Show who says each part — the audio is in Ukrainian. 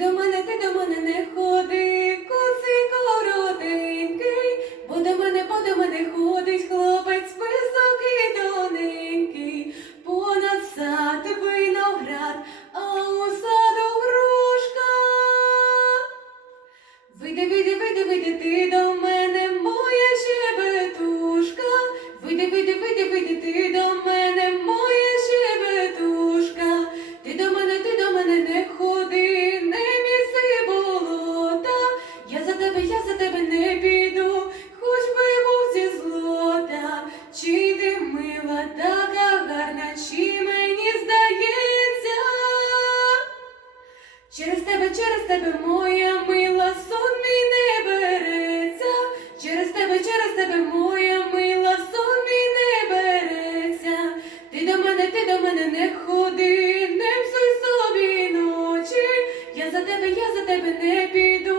Speaker 1: До мене, ти до мене не ходи, коси коротенький, бо до мене, бо до мене ходить хлопець високий тоненький, понад сад виноград, а у саду грушка. Вийди, вийди, вийди, вийди, ти Через тебе, через тебе, моя мила, сон мій не береться, через тебе, через тебе, моя мила, сон мій не береться, ти до мене, ти до мене не ходи, не псуй собі ночі, я за тебе, я за тебе не піду.